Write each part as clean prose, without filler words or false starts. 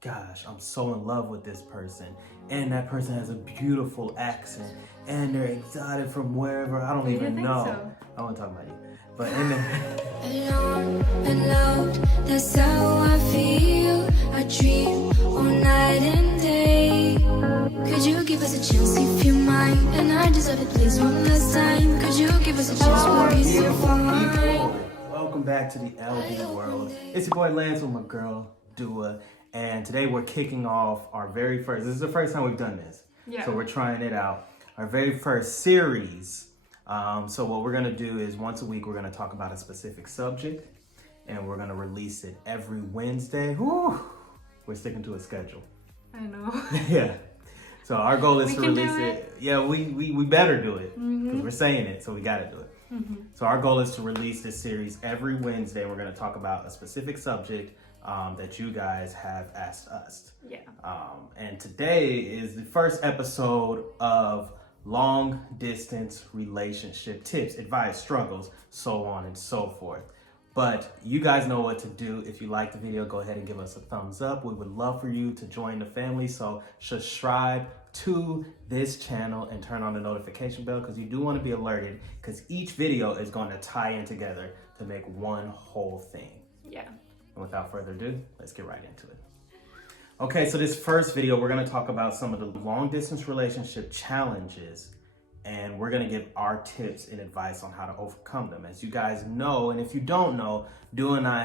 gosh, I'm so in love with this person, and that person has a beautiful accent, and they're exotic from wherever, I don't Do you even think know. so? I want to talk about you. But in the... Alone and loved, that's how I feel. I dream all night and day. Could you give us a chance if you mind? And I deserve it, please, one last time. Could you give us a chance? We'll be so fine. Welcome back to the LD world. It's your boy Lance with my girl Dua, and today we're kicking off our very first. This is the first time we've done this, so we're trying it out. Our very first series. So what we're gonna do is once a week we're gonna talk about a specific subject, and we're gonna release it every Wednesday. Whew, we're sticking to a schedule. I know. Yeah. So our goal is to can do release it. Yeah, we better do it because we're saying it, so we gotta do it. So our goal is to release this series every Wednesday. We're gonna talk about a specific subject that you guys have asked us. Yeah. And today is the first episode of long distance relationship tips, advice, struggles, so on and so forth. But you guys know what to do. If you like the video, go ahead and give us a thumbs up. We would love for you to join the family. So subscribe to this channel and turn on the notification bell because you do want to be alerted because each video is going to tie in together to make one whole thing. Yeah. And without further ado, let's get right into it. Okay, so this first video, we're gonna talk about some of the long distance relationship challenges, and we're gonna give our tips and advice on how to overcome them. As you guys know, and if you don't know, Dua and I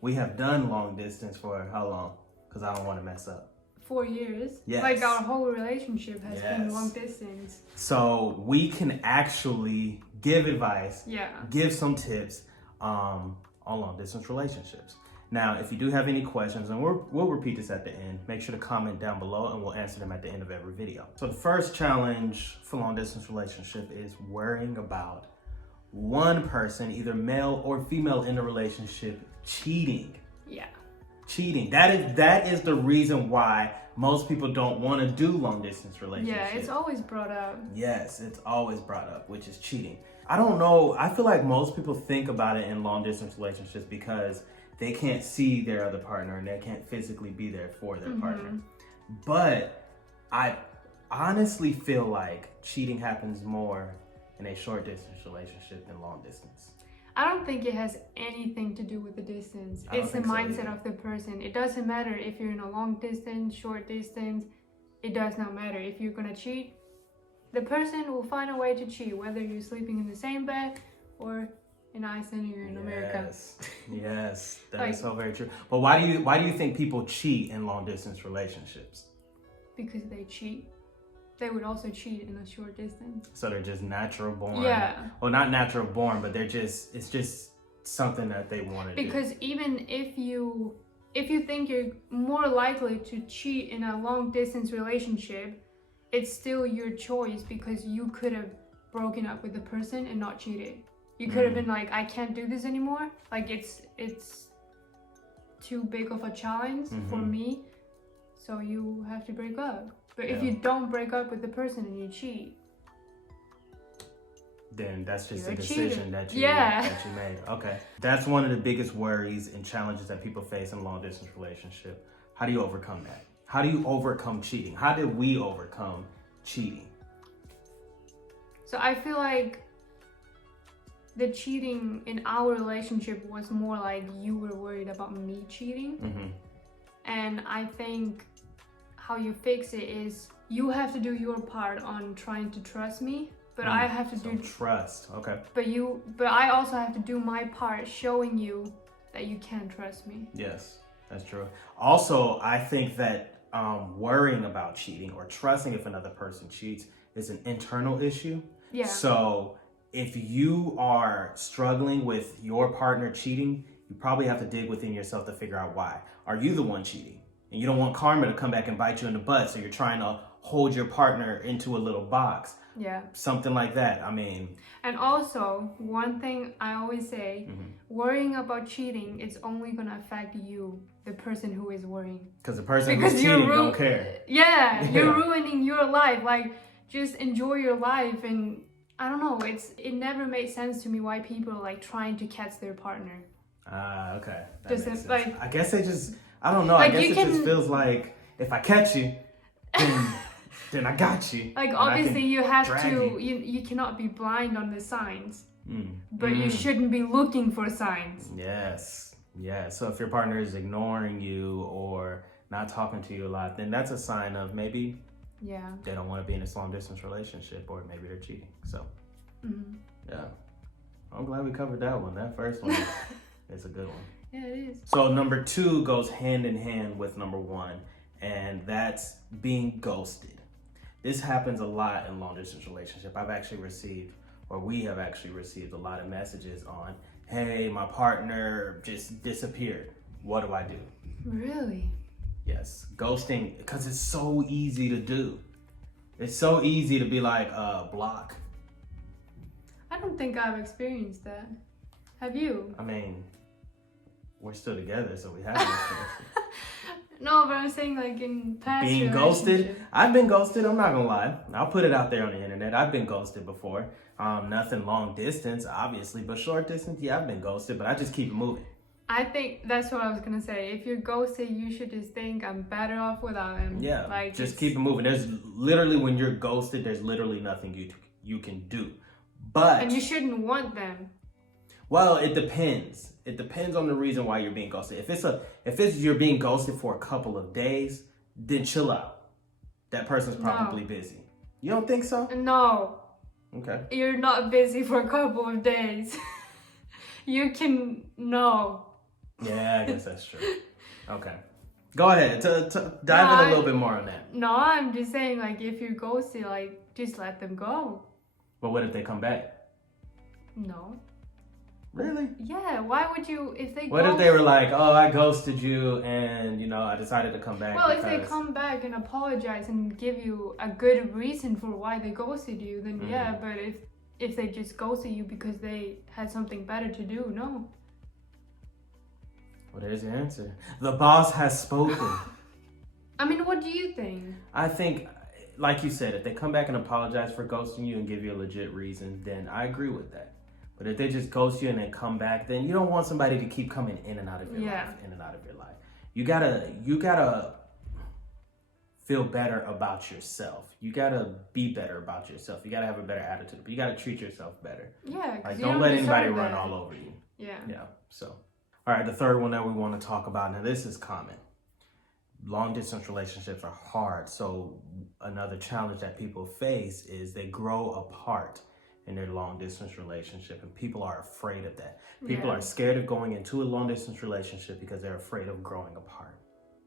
we have done long distance for how long? Because I don't wanna mess up. 4 years. Yes. Like our whole relationship has been long distance. So we can actually give advice, Yeah. give some tips on long distance relationships. Now, if you do have any questions, and we'll repeat this at the end, make sure to comment down below and we'll answer them at the end of every video. So the first challenge for long distance relationship is worrying about one person, either male or female in the relationship, cheating. Yeah. Cheating. That is the reason why most people don't want to do long distance relationships. Yeah, it's always brought up. Yes, it's always brought up, which is cheating. I don't know. I feel like most people think about it in long distance relationships because they can't see their other partner and they can't physically be there for their partner. But I honestly feel like cheating happens more in a short distance relationship than long distance. I don't think it has anything to do with the distance. It's the mindset of the person. It doesn't matter if you're in a long distance, short distance. It does not matter. If you're gonna cheat, the person will find a way to cheat, whether you're sleeping in the same bed or in Iceland or in America. Yes, that is so very true. But why do you think people cheat in long distance relationships? Because they cheat. They would also cheat in a short distance. So they're just natural born. Yeah. Well, not natural born, but it's just something that they want to do. Because even if you think you're more likely to cheat in a long distance relationship, it's still your choice because you could have broken up with the person and not cheated. You could have been like, I can't do this anymore. Like it's too big of a challenge for me. So you have to break up. But if you don't break up with the person and you cheat, then that's just you're a decision that you made. Okay. That's one of the biggest worries and challenges that people face in a long distance relationship. How do you overcome that? How do you overcome cheating? How did we overcome cheating? So I feel like the cheating in our relationship was more like you were worried about me cheating. And I think how you fix it is you have to do your part on trying to trust me, but I have to do trust. Okay. But I also have to do my part showing you that you can trust me. Yes, that's true. Also, I think that worrying about cheating or trusting if another person cheats is an internal issue. Yeah. So if you are struggling with your partner cheating, you probably have to dig within yourself to figure out why. Are you the one cheating? And you don't want karma to come back and bite you in the butt, so you're trying to hold your partner into a little box. Yeah. Something like that. I mean. And also, one thing I always say, worrying about cheating is only going to affect you, the person who is worrying. Because the person who's cheating don't care. Yeah, you're ruining your life. Like, just enjoy your life. And I don't know, it never made sense to me why people are like trying to catch their partner. Okay. That Just makes sense. like, I guess they just I don't know. Like, I guess you it can- just feels like if I catch you, then I got you. Like, and I can obviously you have drag to, you cannot be blind on the signs, Mm. but you Mm. shouldn't be looking for signs. Yes. Yeah. So if your partner is ignoring you or not talking to you a lot, then that's a sign of maybe Yeah. they don't want to be in this long distance relationship, or maybe they're cheating. So Hmm. yeah, I'm glad we covered that one. That first one is a good one. Yeah, it is. So number 2 goes hand in hand with number 1, and that's being ghosted. This happens a lot in long distance relationship. We have actually received a lot of messages on, hey, my partner just disappeared. What do I do? Really? Yes, ghosting, because it's so easy to do. It's so easy to be like, block. I don't think I've experienced that. Have you? I mean, we're still together, so we haven't experienced it. No, but I'm saying like in past Being ghosted, relationship. I've been ghosted. I'm not gonna lie. I'll put it out there on the internet. I've been ghosted before. Nothing long distance, obviously, but short distance, yeah, I've been ghosted. But I just keep it moving. I think that's what I was gonna say. If you're ghosted, you should just think I'm better off without him. Yeah, like just it's- keep it moving. There's literally, when you're ghosted, there's literally nothing you can do. But And you shouldn't want them. well, it depends. It depends on the reason why you're being ghosted. If it's you're being ghosted for a couple of days, then chill out. That person's probably busy. You don't think so? No, Okay. you're not busy for a couple of days. You can no. Yeah, I guess that's true. Okay. Go ahead. Dive in a little bit more on that. No, I'm just saying like if you're ghosted, like just let them go. But what if they come back? No. Really? Yeah, why would you if they What if they were like, oh, I ghosted you and, I decided to come back Well, if because... they come back and apologize and give you a good reason for why they ghosted you, then yeah, but if they just ghosted you because they had something better to do, no. Well, there's your answer. The boss has spoken. I mean, what do you think? I think, like you said, if they come back and apologize for ghosting you and give you a legit reason, then I agree with that. But if they just ghost you and then come back, then you don't want somebody to keep coming in and out of your life, in and out of your life. You gotta feel better about yourself. You gotta be better about yourself. You gotta have a better attitude. You gotta treat yourself better. Yeah, Like, you don't let anybody deserve run that. all over you. Yeah. Yeah. So, all right, the third one that we want to talk about. Now, this is common. Long distance relationships are hard. So another challenge that people face is they grow apart in their long distance relationship, and people are afraid of that. People Yeah. are scared of going into a long distance relationship because they're afraid of growing apart.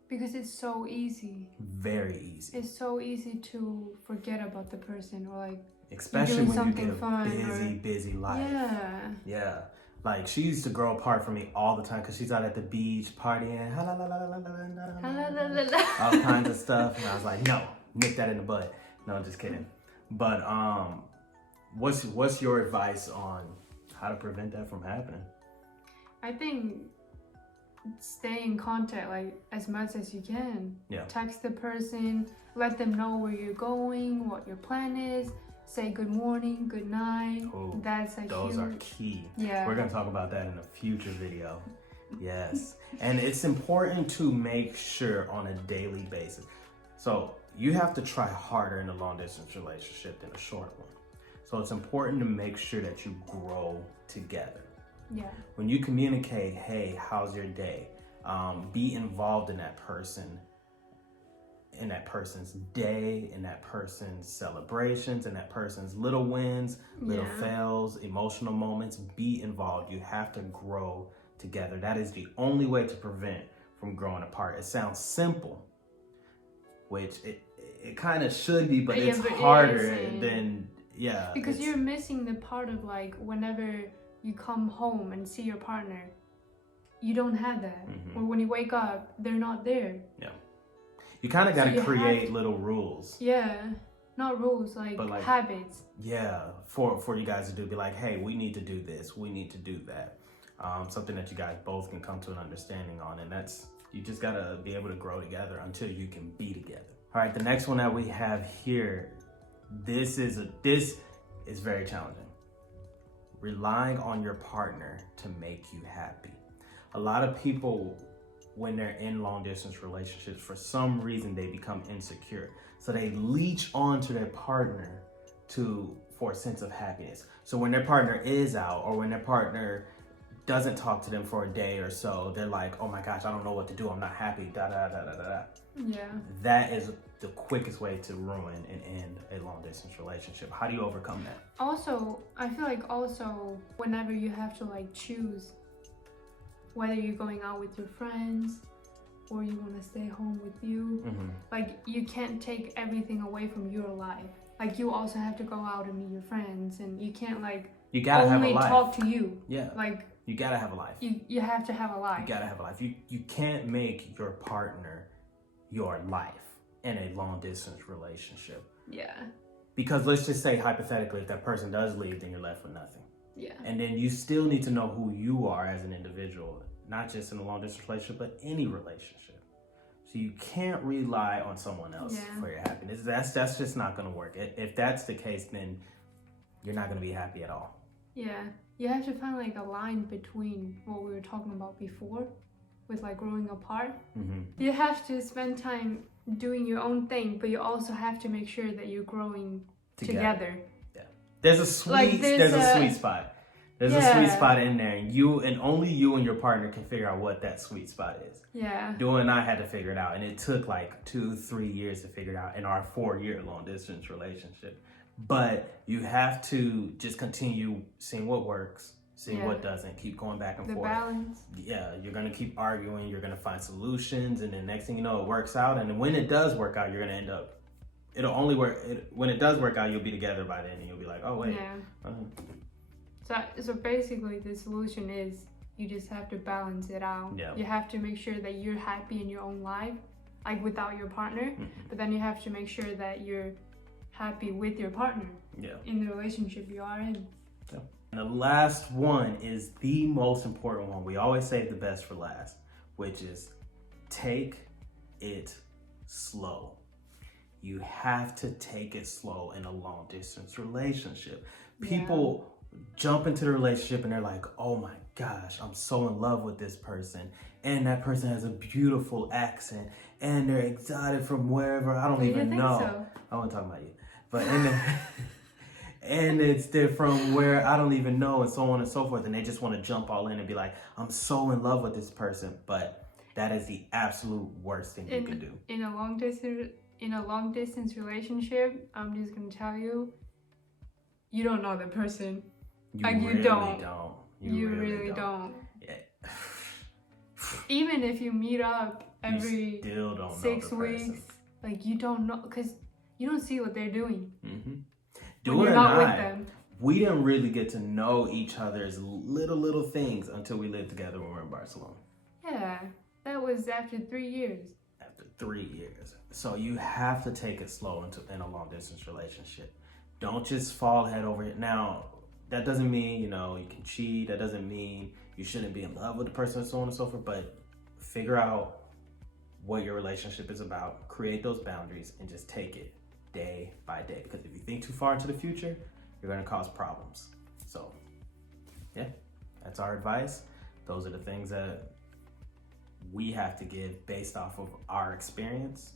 Because it's so easy. Very easy. It's so easy to forget about the person or like Especially doing when you something get a fun busy life. yeah. Yeah. Like, she used to grow apart from me all the time because she's out at the beach partying, all kinds of stuff. And I was like, no, nip that in the bud. No, I'm just kidding. But what's your advice on how to prevent that from happening? I think stay in contact like as much as you can. Yeah. Text the person, let them know where you're going, what your plan is. Say good morning, good night. Oh, That's a those huge. are key. Yeah. We're gonna talk about that in a future video. Yes. And it's important to make sure on a daily basis. So you have to try harder in a long distance relationship than a short one. So it's important to make sure that you grow together. Yeah. When you communicate, hey, how's your day? Be involved in that person, in that person's day, in that person's celebrations, in that person's little wins, little fails, emotional moments. Be involved. You have to grow together. That is the only way to prevent from growing apart. It sounds simple, which it kind of should be, but it's but it harder isn't. than, Because you're missing the part of like whenever you come home and see your partner, you don't have that. Or when you wake up, they're not there. Yeah. You kind of got to you create have to- little rules. Yeah. Not rules, like habits. Yeah, for you guys to do. Be like, hey, we need to do this. We need to do that. Something that you guys both can come to an understanding on. And that's, you just got to be able to grow together until you can be together. All right, the next one that we have here, this is very challenging. Relying on your partner to make you happy. A lot of people when they're in long distance relationships, for some reason they become insecure. So they leech onto their partner for a sense of happiness. So when their partner is out, or when their partner doesn't talk to them for a day or so, they're like, oh my gosh, I don't know what to do. I'm not happy. Da da da da da da. Yeah. That is the quickest way to ruin and end a long distance relationship. How do you overcome that? Also, I feel like whenever you have to like choose whether you're going out with your friends or you want to stay home with you, like you can't take everything away from your life. Like you also have to go out and meet your friends, and you can't like you gotta have a only life. Talk to you. Yeah. Like you gotta have a life. You have to have a life. You gotta have a life. You can't make your partner your life in a long distance relationship. Yeah. Because let's just say hypothetically, if that person does leave, then you're left with nothing. Yeah. And then you still need to know who you are as an individual, not just in a long distance relationship, but any relationship. So you can't rely on someone else for your happiness. That's just not gonna work. If that's the case, then you're not gonna be happy at all. Yeah. You have to find like a line between what we were talking about before with like growing apart. You have to spend time doing your own thing, but you also have to make sure that you're growing together. Yeah. There's a sweet spot. There's a sweet spot in there, and only you and your partner can figure out what that sweet spot is. Yeah. Dua and I had to figure it out, and it took like 2-3 years to figure it out in our 4-year long distance relationship. But you have to just continue seeing what works, seeing what doesn't, keep going back and forth. The balance. Yeah, you're gonna keep arguing, you're gonna find solutions, and then next thing you know, it works out. And then when it does work out, you're gonna end up, it'll only work, when it does work out, you'll be together by then, and you'll be like, oh wait. Yeah. So basically the solution is you just have to balance it out. Yeah. You have to make sure that you're happy in your own life, like without your partner, but then you have to make sure that you're happy with your partner in the relationship you are in. Yeah. And the last one is the most important one. We always save the best for last, which is take it slow. You have to take it slow in a long distance relationship. People jump into the relationship and they're like, oh my gosh, I'm so in love with this person. And that person has a beautiful accent and they're exotic from wherever. I don't even know. So? I wasn't talking about you. But and it's from where I don't even know, and so on and so forth. And they just want to jump all in and be like, I'm so in love with this person. But that is the absolute worst thing you can do. In a long distance relationship, I'm just gonna tell you, you don't know the person. You really don't. You really don't. Yeah. Even if you meet up every still don't 6 know the weeks, person. like you don't know, because you don't see what they're doing. Dua you're not with them. We didn't really get to know each other's little things until we lived together when we were in Barcelona. Yeah, that was after 3 years. After 3 years. So you have to take it slow in a long distance relationship. Don't just fall head over head. Now, that doesn't mean, you can cheat. That doesn't mean you shouldn't be in love with the person and so on and so forth. But figure out what your relationship is about. Create those boundaries and just take it day by day. Because if you think too far into the future, you're going to cause problems. So, yeah, that's our advice. Those are the things that we have to give based off of our experience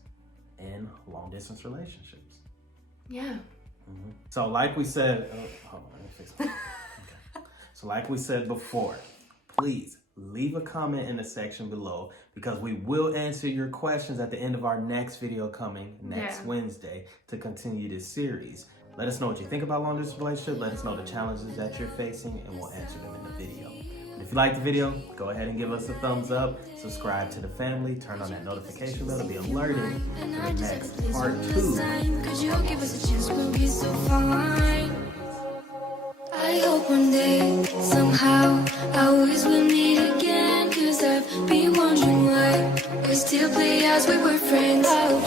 in long distance relationships. Yeah. So like we said, hold on, let me fix my okay. So like we said before, please leave a comment in the section below because we will answer your questions at the end of our next video coming next Wednesday to continue this series. Let us know what you think about long distance relationship. Let us know the challenges that you're facing and we'll answer them in the video. And if you like the video, go ahead and give us a thumbs up, subscribe to the family, turn on that notification bell to be alerted to the next part 2. Could you give us a chance? We'll be so fine. I hope one day, somehow, I always will meet again. Cause I've been wondering why we still play as we were friends. I hope